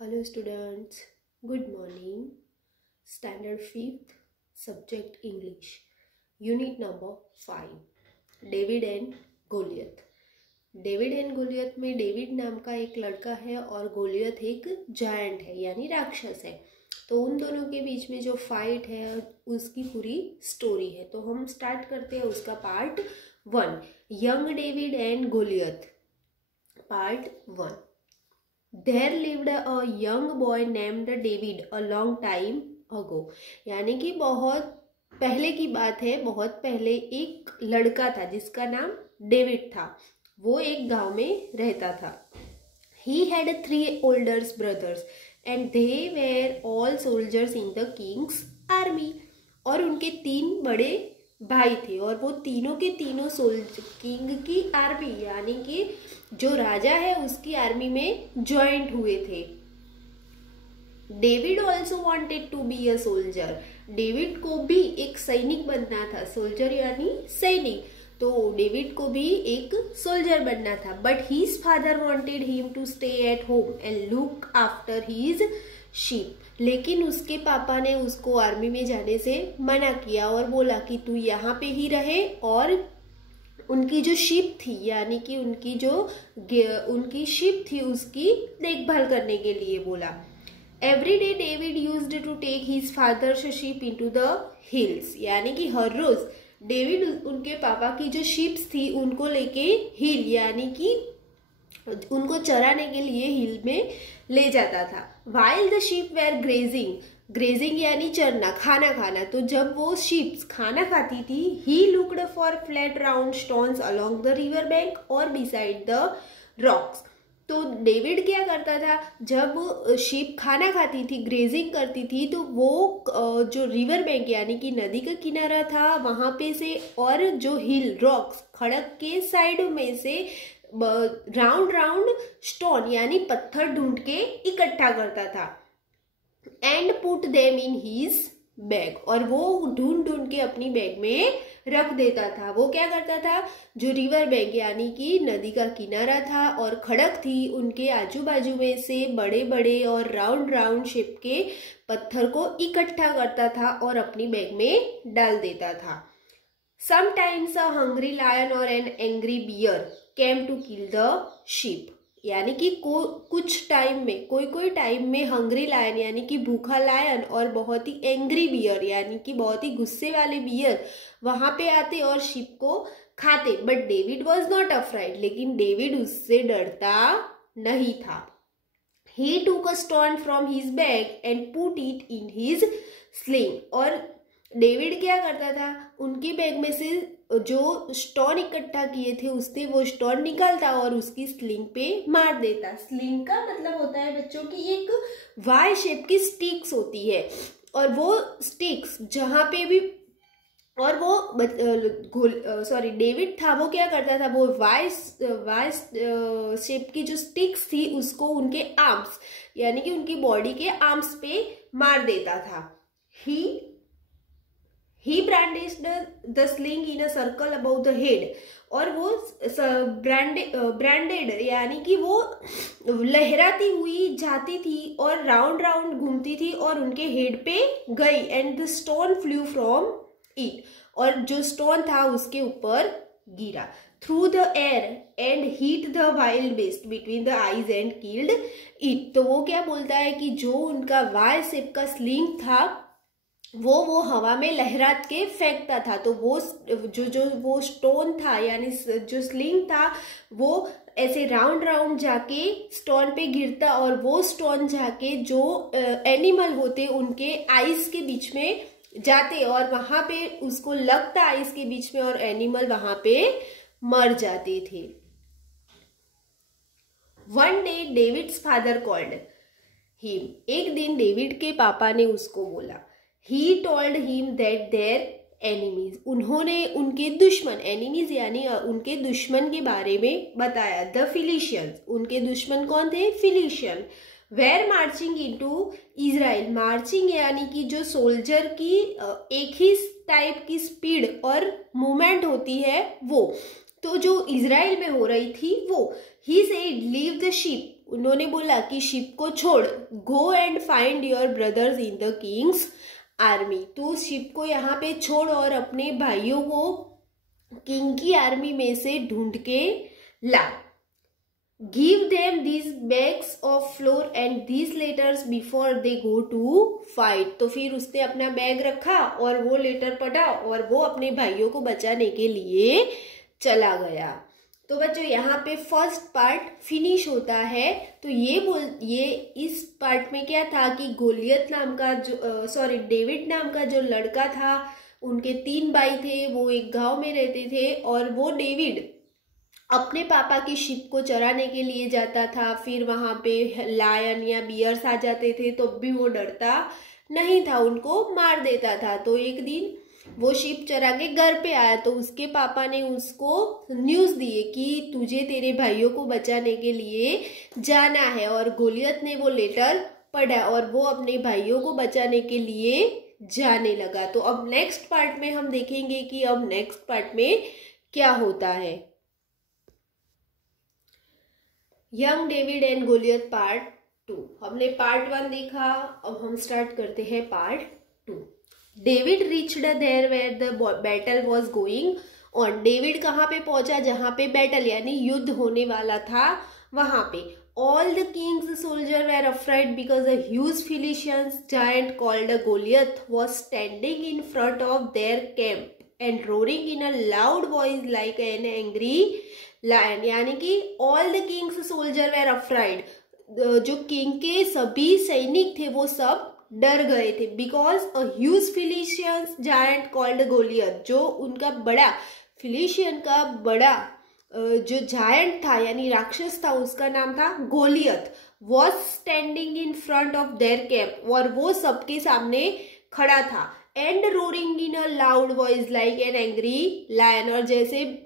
Hello students, good morning. Standard 5th, subject English, unit number 5, David and Goliath. David and Goliath में David नाम का एक लड़का है और गोलियत एक जायंट है यानी राक्षस है। तो उन दोनों के बीच में जो फाइट है उसकी पूरी स्टोरी है। तो हम स्टार्ट करते हैं उसका part 1, young David and Goliath. Part 1। There lived a young boy named David a long time ago। यानी कि बहुत पहले की बात है, बहुत पहले एक लड़का था जिसका नाम डेविड था। वो एक गांव में रहता था। He had 3 older brothers and they were all soldiers in the king's army। और उनके 3 बड़े भाई थे और वो तीनों के तीनों किंग की आर्मी यानी कि जो राजा है उसकी आर्मी में ज्वाइंट हुए थे। David also wanted to be a soldier. David को भी एक सैनिक बनना था। सोल्जर यानी सैनिक। तो डेविड को भी एक सोल्जर बनना था। But his father wanted him to stay at home and look after his sheep. लेकिन उसके पापा ने उसको आर्मी में जाने से मना किया और बोला कि तू यहाँ पे ही रहे और उनकी जो शिप थी यानी कि उनकी शिप थी उसकी देखभाल करने के लिए बोला। Every day David used to take his father's ship into the hills. यानी कि हर रोज डेविड उनके पापा की जो शिप्स थी उनको लेके हिल यानी कि उनको चराने के लिए हिल में ले जाता था। While the sheep were grazing यानी चरना, खाना खाना। तो जब वो शीप्स खाना खाती थी, he looked for flat round stones along the river bank और बिसाइड द रॉक्स। तो डेविड क्या करता था, जब शीप खाना खाती थी, ग्रेजिंग करती थी, तो वो जो रिवर बैंक यानी कि नदी का किनारा था वहां पे से और जो हिल रॉक्स खड़क के साइड में से राउंड स्टोन यानी पत्थर ढूंढ के इकट्ठा करता था। And put them in his bag. और वो ढूंढ के अपनी बैग में रख देता था। वो क्या करता था, जो रिवर बैंक यानी कि नदी का किनारा था और खड़क थी, उनके आजू बाजू में से बड़े बड़े और राउंड शेप के पत्थर को इकट्ठा करता था और अपनी बैग में डाल देता था। Sometimes a hungry lion or an angry bear came to kill the sheep। यानी कि कुछ टाइम में कोई टाइम में हंग्री लायन यानी कि भूखा लायन और बहुत ही एंग्री बियर यानी कि बहुत ही गुस्से वाले बियर वहां पे आते और शिप को खाते। But David was not afraid. लेकिन डेविड उससे डरता नहीं था। He took a stone from his bag and put it in his sling। और डेविड क्या करता था, उनकी बैग में से जो स्टोन इकट्ठा किए थे उससे वो स्टोन निकालता और उसकी स्लिंग पे मार देता। स्लिंग का मतलब होता है बच्चों की एक वाई शेप की स्टिक्स होती है और वो स्टिक्स जहां पे भी और वो डेविड था वो क्या करता था, वो वाई शेप की जो स्टिक्स थी उसको उनके आर्म्स यानी कि उनकी बॉडी के आर्म्स पे मार देता था। He brandished the sling in a circle above the head। और वो ब्रांडेड यानी कि वो लहराती हुई जाती थी और राउंड घूमती थी और उनके हेड पे गई। And the stone flu from it. और जो स्टोन था उसके ऊपर गिरा। Through the air and heat the wild best between the eyes and killed it. तो वो क्या बोलता है कि जो उनका वाई शेप का स्लिंग था वो हवा में लहरात के फेंकता था। तो वो जो वो स्टोन था यानी जो स्लिंग था वो ऐसे राउंड जाके स्टोन पे गिरता और वो स्टोन जाके जो एनिमल होते उनके आइस के बीच में जाते और वहां पे उसको लगता आइस के बीच में और एनिमल वहां पे मर जाते थे। One day David's father called him. एक दिन डेविड के पापा ने उसको बोला। He told him that their enemies। उन्होंने उनके दुश्मन एनिमीज यानी उनके दुश्मन के बारे में बताया। The Philistines. उनके दुश्मन कौन थे, Philistine. Were marching into Israel. Marching यानी कि जो सोल्जर की एक ही टाइप की स्पीड और मूवमेंट होती है वो। तो जो इजराइल में हो रही थी वो। He said leave the ship. उन्होंने बोला कि शिप को छोड़, go and find your brothers in the Kings army. तू शिप को यहाँ पे छोड़ और अपने भाइयों को किंग की आर्मी में से ढूंढ के ला। Give them these bags of flour and these letters before they go to fight। तो फिर उसने अपना बैग रखा और वो लेटर पढ़ा और वो अपने भाइयों को बचाने के लिए चला गया। तो बच्चों यहाँ पे फर्स्ट पार्ट फिनिश होता है। तो ये इस पार्ट में क्या था कि गोलियत नाम का डेविड नाम का जो लड़का था, उनके 3 भाई थे, वो एक गांव में रहते थे और वो डेविड अपने पापा की शिप को चराने के लिए जाता था। फिर वहां पे लायन या बियर्स आ जाते थे तो भी वो डरता नहीं था, उनको मार देता था। तो एक दिन वो शिप चरा के घर पे आया तो उसके पापा ने उसको न्यूज़ दिए कि तुझे तेरे भाइयों को बचाने के लिए जाना है। और गोलियत ने वो लेटर पढ़ा और वो अपने भाइयों को बचाने के लिए जाने लगा। तो अब नेक्स्ट पार्ट में हम देखेंगे कि अब नेक्स्ट पार्ट में क्या होता है। Young David and Goliath part 2। हमने पार्ट 1 देखा, अब हम स्टार्ट करते हैं part 2। David reached there where the battle was going on. David कहाँ पे पहुंचा? जहाँ पे बैटल यानी युद्ध होने वाला था वहां पे। All the king's soldier were afraid because a huge Philistines giant called Goliath was standing in front of their camp and roaring in a loud voice like an angry lion. यानी कि all the king's soldier were afraid, जो king के सभी सैनिक थे वो सब डर गए थे। Because a huge Philistines giant called Goliath, जो उनका बड़ा फिलिशियन का बड़ा जो जायंट था यानी राक्षस था, उसका नाम था Goliath, was standing in front of their camp, और वो सबके सामने खड़ा था। And roaring in a loud voice like an angry lion, और जैसे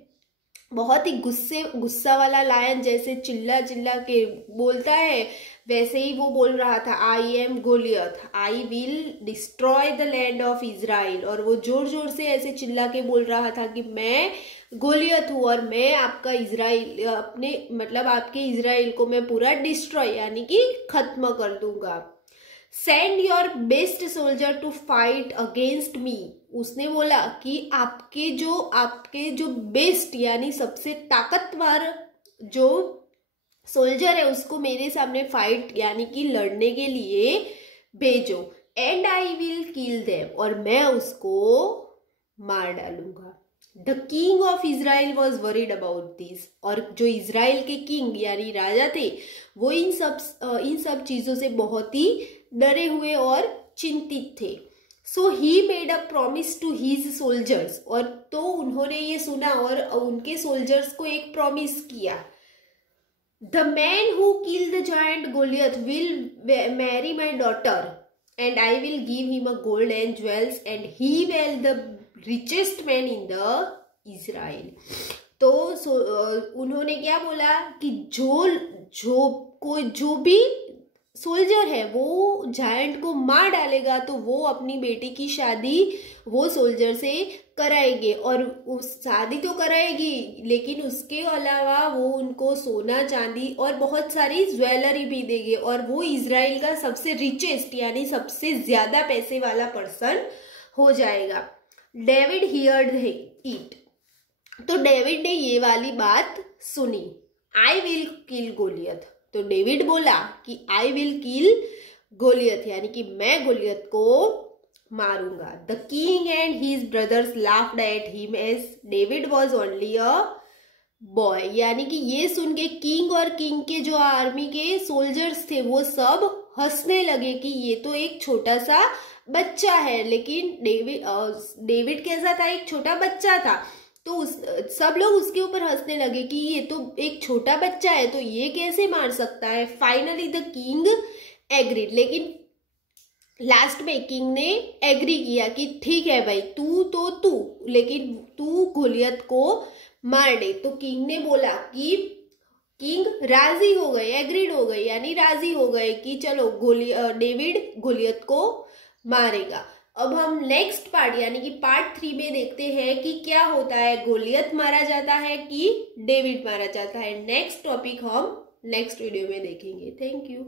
बहुत ही गुस्सा वाला लायन जैसे चिल्ला चिल्ला के बोलता है वैसे ही वो बोल रहा था, I am Goliath, I will destroy the land of Israel. और वो जोर जोर से ऐसे चिल्ला के बोल रहा था कि मैं गोलियत हूँ और मैं आपका इजराइल आपके इजराइल को मैं पूरा डिस्ट्रॉय यानी कि खत्म कर दूंगा। Send your best soldier to fight against me. उसने बोला कि आपके जो बेस्ट यानी सबसे ताकतवर जो सोल्जर है उसको मेरे सामने फाइट यानी कि लड़ने के लिए भेजो। And I will kill them, और मैं उसको मार डालूंगा। The king of Israel was worried about this, और जो इजराइल के किंग यानी राजा थे वो इन सब चीजों से बहुत ही डरे हुए और चिंतित थे। So he made a promise to his soldiers, और तो उन्होंने ये सुना और उनके सोल्जर्स को एक प्रॉमिस किया। The man who kill the giant Goliath will marry my daughter and I will give him a gold and jewels and he will the richest man in the Israel. तो उन्होंने क्या बोला कि जो भी सोल्जर है वो जायंट को मार डालेगा तो वो अपनी बेटी की शादी वो सोल्जर से कराएंगे, और उस शादी तो कराएगी लेकिन उसके अलावा वो उनको सोना चांदी और बहुत सारी ज्वेलरी भी देंगे, और वो इजराइल का सबसे रिचेस्ट यानी सबसे ज्यादा पैसे वाला पर्सन हो जाएगा। डेविड हियर्ड इट, तो डेविड ने ये वाली बात सुनी। आई विल किल गोलियत, तो डेविड बोला कि आई विल किल गोलियत यानी कि मैं गोलियत को मारूंगा। The king and his brothers laughed at him as David was only a boy, यानी कि ये सुन के किंग और किंग के जो आर्मी के सोल्जर्स थे वो सब हंसने लगे कि ये तो एक छोटा सा बच्चा है। लेकिन डेविड कैसा था? एक छोटा बच्चा था, तो सब लोग उसके ऊपर हंसने लगे कि ये तो एक छोटा बच्चा है तो ये कैसे मार सकता है। फाइनली द किंग एग्रीड, लेकिन लास्ट में किंग ने एग्री किया कि ठीक है भाई तू लेकिन तू गोलियत को मार दे। तो किंग ने बोला कि किंग राजी हो गए, एग्रीड हो गए यानी राजी हो गए कि चलो डेविड गोलियत को मारेगा। अब हम नेक्स्ट पार्ट यानी कि पार्ट 3 में देखते हैं कि क्या होता है, गोलियत मारा जाता है कि डेविड मारा जाता है। नेक्स्ट टॉपिक हम नेक्स्ट वीडियो में देखेंगे। Thank you.